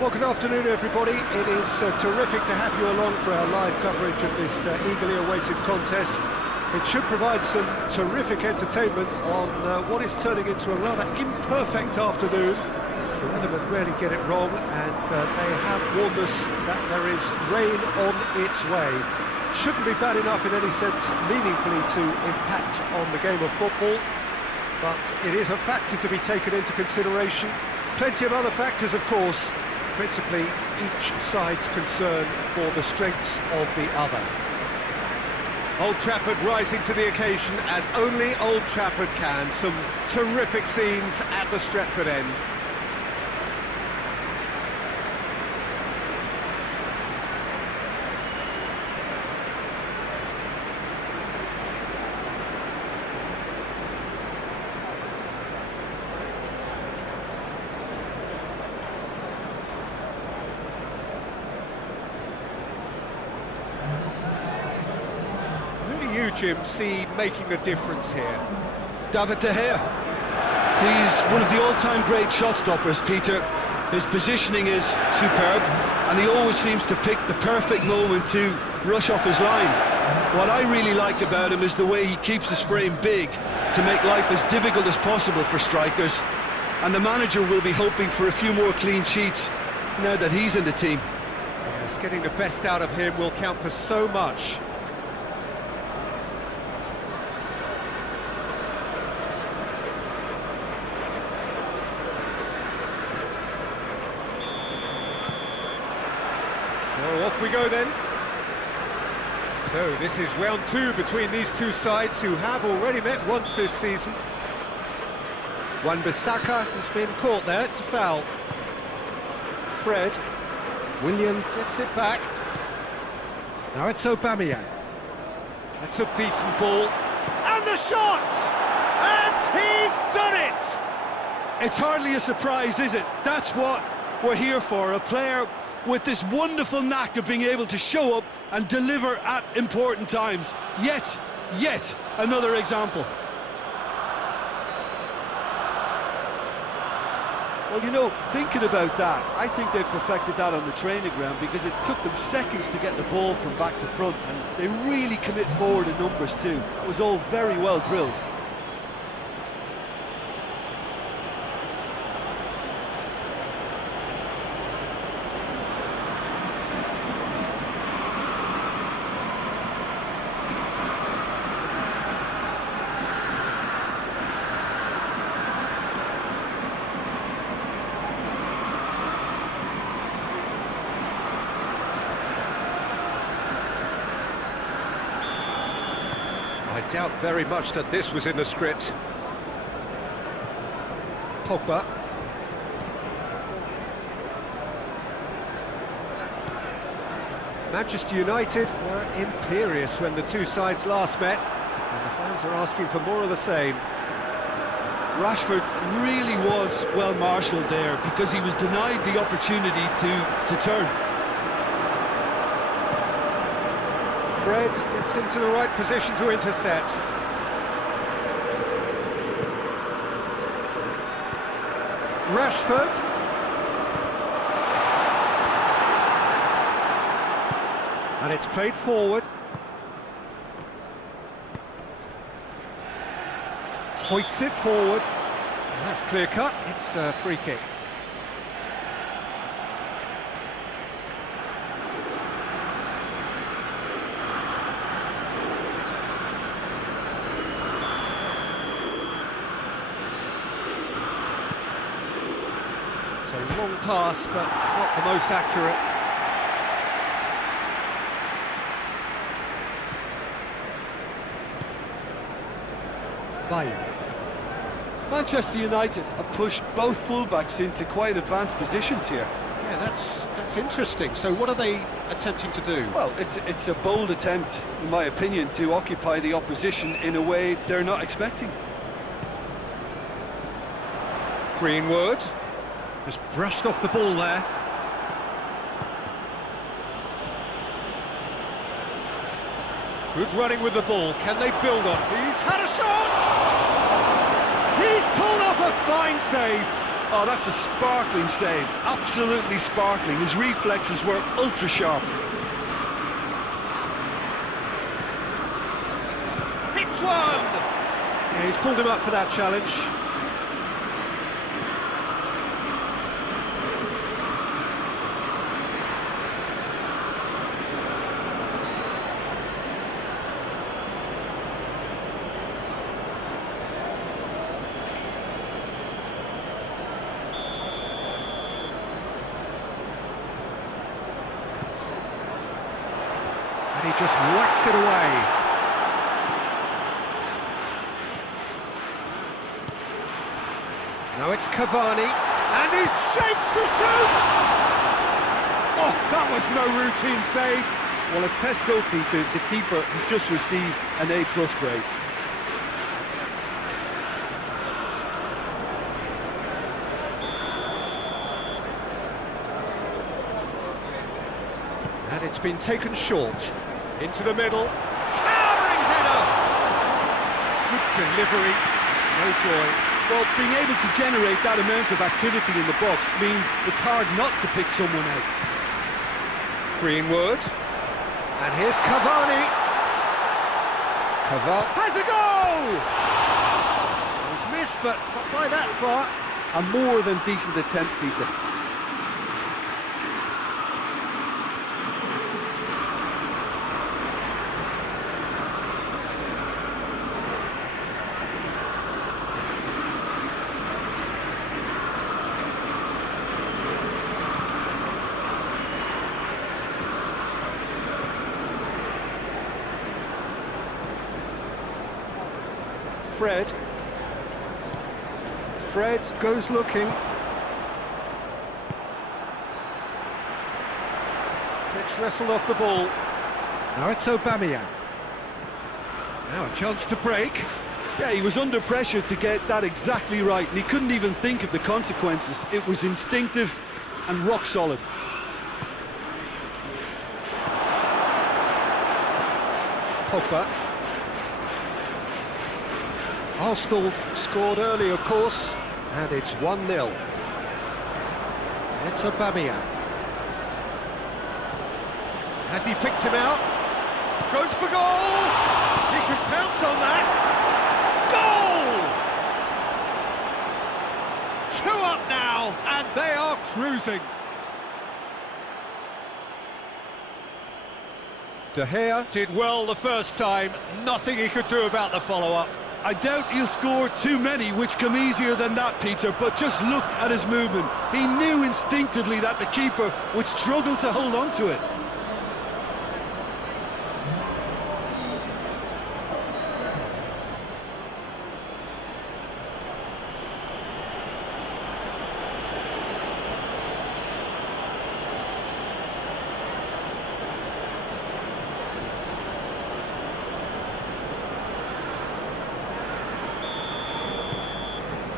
Well, good afternoon, everybody. It is terrific to have you along for our live coverage of this eagerly awaited contest. It should provide some terrific entertainment on what is turning into a rather imperfect afternoon. The weathermen rarely get it wrong, and they have warned us that there is rain on its way. Shouldn't be bad enough in any sense meaningfully to impact on the game of football, but it is a factor to be taken into consideration. Plenty of other factors, of course, principally each side's concern for the strengths of the other. Old Trafford rising to the occasion as only Old Trafford can. Some terrific scenes at the Stretford end. Jim, see making the difference here? David De Gea. He's one of the all-time great shot stoppers, Peter. His positioning is superb, and he always seems to pick the perfect moment to rush off his line. What I really like about him is the way he keeps his frame big to make life as difficult as possible for strikers, and the manager will be hoping for a few more clean sheets now that he's in the team. Yes, getting the best out of him will count for so much. So off we go then. So this is round two between these two sides who have already met once this season. Wan-Bissaka has been caught there, it's a foul. Fred, Willian gets it back. Now it's Aubameyang. That's a decent ball. And the shot! And he's done it! It's hardly a surprise, is it? That's what we're here for, a player with this wonderful knack of being able to show up and deliver at important times. Yet another example. Well, you know, thinking about that, I think they've perfected that on the training ground, because it took them seconds to get the ball from back to front, and they really commit forward in numbers too. That was all very well drilled. I doubt very much that this was in the script. Pogba. Manchester United were imperious when the two sides last met, and the fans are asking for more of the same. Rashford really was well marshalled there, because he was denied the opportunity to turn. Fred gets into the right position to intercept. Rashford. And it's played forward. Hoists it forward. That's clear cut, it's a free kick. It's a long pass, but not the most accurate. Bayern. Manchester United have pushed both fullbacks into quite advanced positions here. Yeah, that's interesting. So what are they attempting to do? Well, it's a bold attempt, in my opinion, to occupy the opposition in a way they're not expecting. Greenwood just brushed off the ball there. Good running with the ball. Can they build on? He's had a shot! He's pulled off a fine save. Oh, that's a sparkling save, absolutely sparkling. His reflexes were ultra sharp. Hits one! Yeah, he's pulled him up for that challenge. And he just whacks it away. Now it's Cavani, and he shapes to shoot! Oh, that was no routine save. Well, as Tesco, Peter, the keeper has just received an A+ grade. And it's been taken short. Into the middle. Towering header! Good delivery. No joy. Well, being able to generate that amount of activity in the box means it's hard not to pick someone out. Greenwood. And here's Cavani. Cavani has a goal! He's missed, but not by that far. A more than decent attempt, Peter. Fred goes looking. Gets wrestled off the ball. Now it's Aubameyang. Now a chance to break. Yeah, he was under pressure to get that exactly right, and he couldn't even think of the consequences. It was instinctive and rock solid. Pogba. Arsenal scored early, of course, and it's 1-0. It's Aubameyang. Has he picked him out? Goes for goal! He can pounce on that! Goal! 2 up now, and they are cruising. De Gea did well the first time, nothing he could do about the follow-up. I doubt he'll score too many, which come easier than that, Peter, but just look at his movement. He knew instinctively that the keeper would struggle to hold on to it.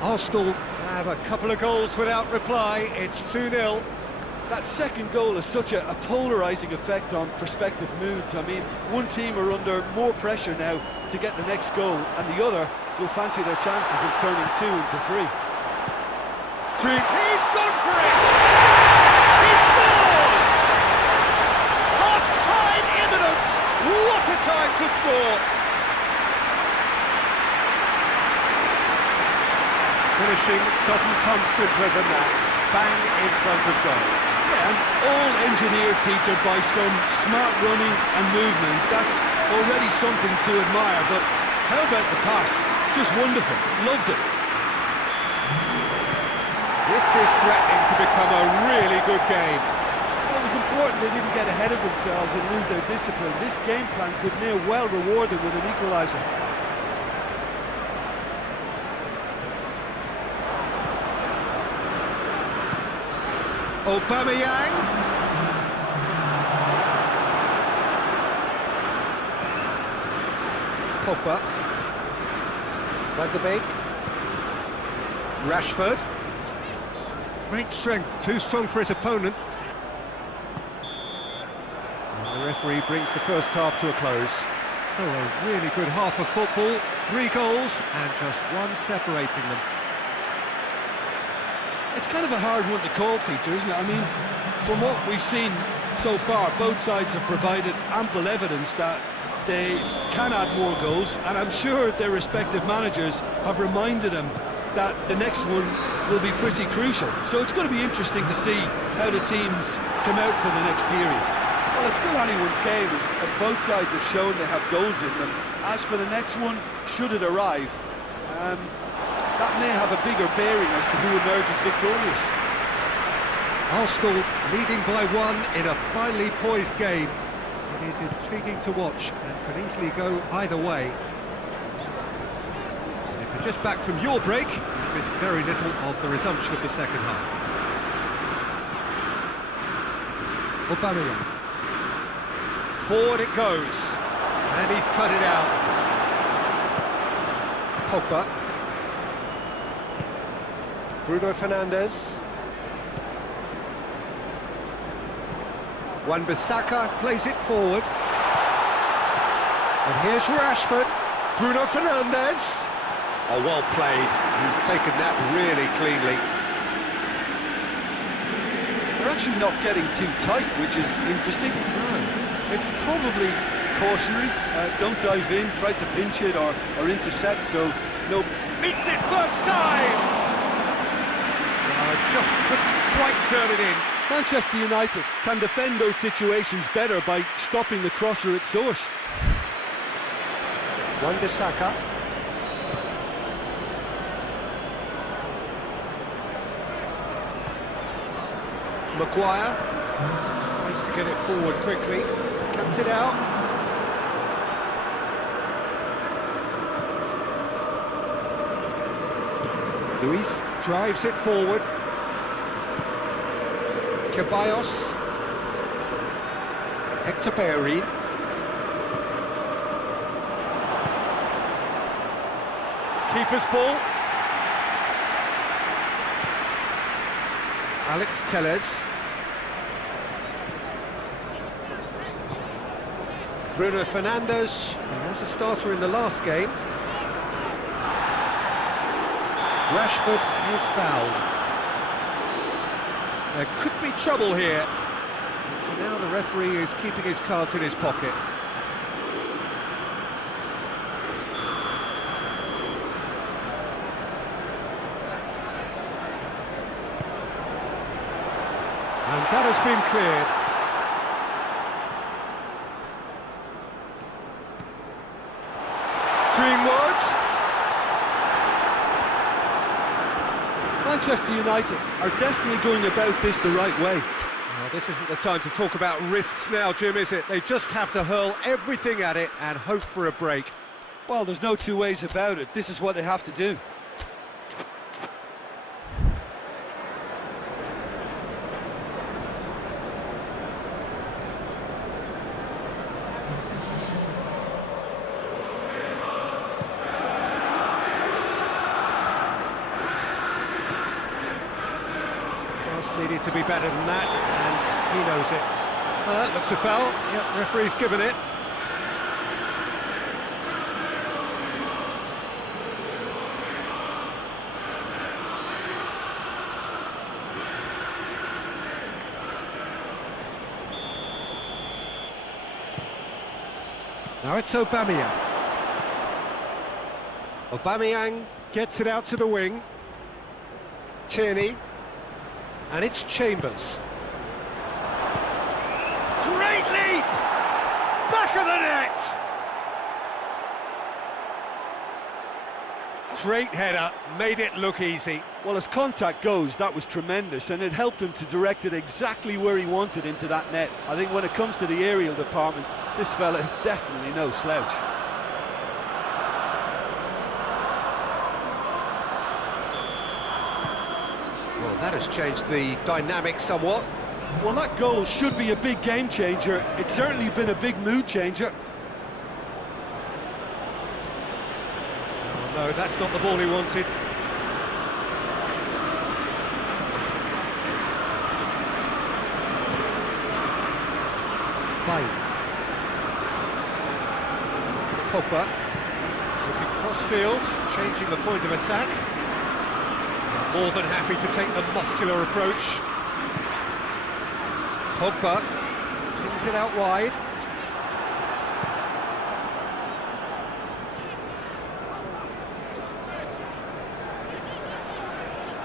Arsenal have a couple of goals without reply. It's 2-0. That second goal has such a polarising effect on prospective moods. I mean, one team are under more pressure now to get the next goal, and the other will fancy their chances of turning 2 into 3. He's gone for it! He scores! Half-time imminent! What a time to score! Finishing doesn't come simpler than that. Bang in front of goal. Yeah, and all engineered, Peter, by some smart running and movement. That's already something to admire, but how about the pass? Just wonderful. Loved it. This is threatening to become a really good game. Well, it was important they didn't get ahead of themselves and lose their discipline. This game plan could near well reward them with an equaliser. Aubameyang. Pogba. Van de Beek. Rashford. Great strength, too strong for his opponent. And the referee brings the first half to a close. So a really good half of football, 3 goals and just 1 separating them. It's kind of a hard one to call, Peter, isn't it? I mean, from what we've seen so far, both sides have provided ample evidence that they can add more goals, and I'm sure their respective managers have reminded them that the next one will be pretty crucial. So it's going to be interesting to see how the teams come out for the next period. Well, it's still anyone's game, as both sides have shown they have goals in them. As for the next one, should it arrive, that may have a bigger bearing as to who emerges victorious. Arsenal leading by 1 in a finely poised game. It is intriguing to watch and can easily go either way. And if you're just back from your break, you've missed very little of the resumption of the second half. Aubameyang. Forward it goes, and he's cut it out. Pogba. Bruno Fernandes. Wan-Bissaka plays it forward. And here's Rashford. Bruno Fernandes. Oh, well played. He's taken that really cleanly. They're actually not getting too tight, which is interesting. It's probably cautionary. Don't dive in, try to pinch it or intercept, so no. Meets it first time! Just couldn't quite turn it in. Manchester United can defend those situations better by stopping the crosser at source. Wan-Bissaka. Maguire tries to get it forward quickly, cuts it out. Luis drives it forward. Ceballos. Hector Bellerin. Keeper's ball. Alex Telles. Bruno Fernandes, he was a starter in the last game. Rashford is fouled. There could be trouble here. But for now, the referee is keeping his cards in his pocket. And that has been cleared. Greenwood. Manchester United are definitely going about this the right way. Well, this isn't the time to talk about risks now, Jim, is it? They just have to hurl everything at it and hope for a break. Well, there's no two ways about it. This is what they have to do. Needed to be better than that, and he knows it. Looks a foul. Yep, referee's given it. Now it's Aubameyang. Aubameyang gets it out to the wing. Tierney. And it's Chambers. Great leap! Back of the net! Great header, made it look easy. Well, as contact goes, that was tremendous, and it helped him to direct it exactly where he wanted into that net. I think when it comes to the aerial department, this fella is definitely no slouch. Well, that has changed the dynamic somewhat. Well, that goal should be a big game changer. It's certainly been a big mood changer. Oh, no, that's not the ball he wanted. Baye. Pogba. Looking cross-field, changing the point of attack. More than happy to take the muscular approach. Pogba pins it out wide.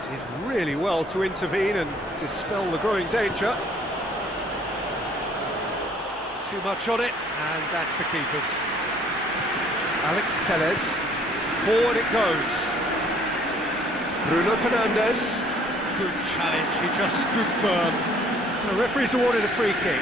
Did really well to intervene and dispel the growing danger. Too much on it, and that's the keeper's. Alex Telles, forward it goes. Bruno Fernandes. Good challenge, he just stood firm. The referee's awarded a free kick.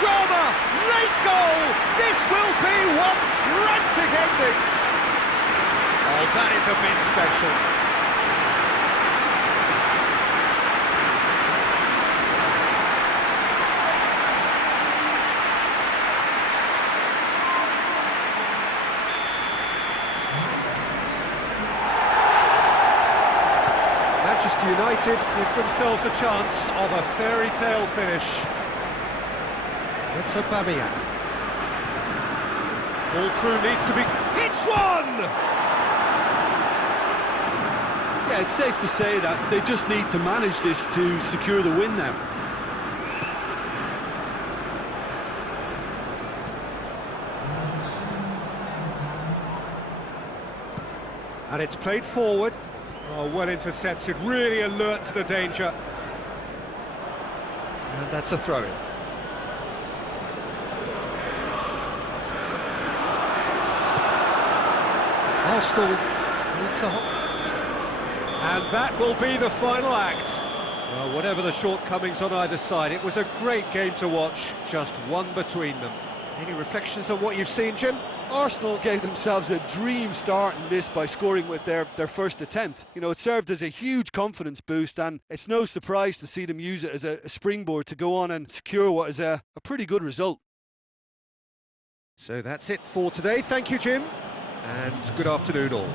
Drama, late goal, this will be one frantic ending. Oh, that is a bit special. Manchester United give themselves a chance of a fairy tale finish. It's Aubameyang. Ball through needs to be... It's one! Yeah, it's safe to say that they just need to manage this to secure the win now. And it's played forward. Oh, well intercepted, really alert to the danger. And that's a throw-in. Arsenal needs a and that will be the final act. Well, whatever the shortcomings on either side, it was a great game to watch, just one between them. Any reflections on what you've seen, Jim? Arsenal gave themselves a dream start in this by scoring with their first attempt. You know, it served as a huge confidence boost, and it's no surprise to see them use it as a springboard to go on and secure what is a pretty good result. So that's it for today. Thank you, Jim, and good afternoon all.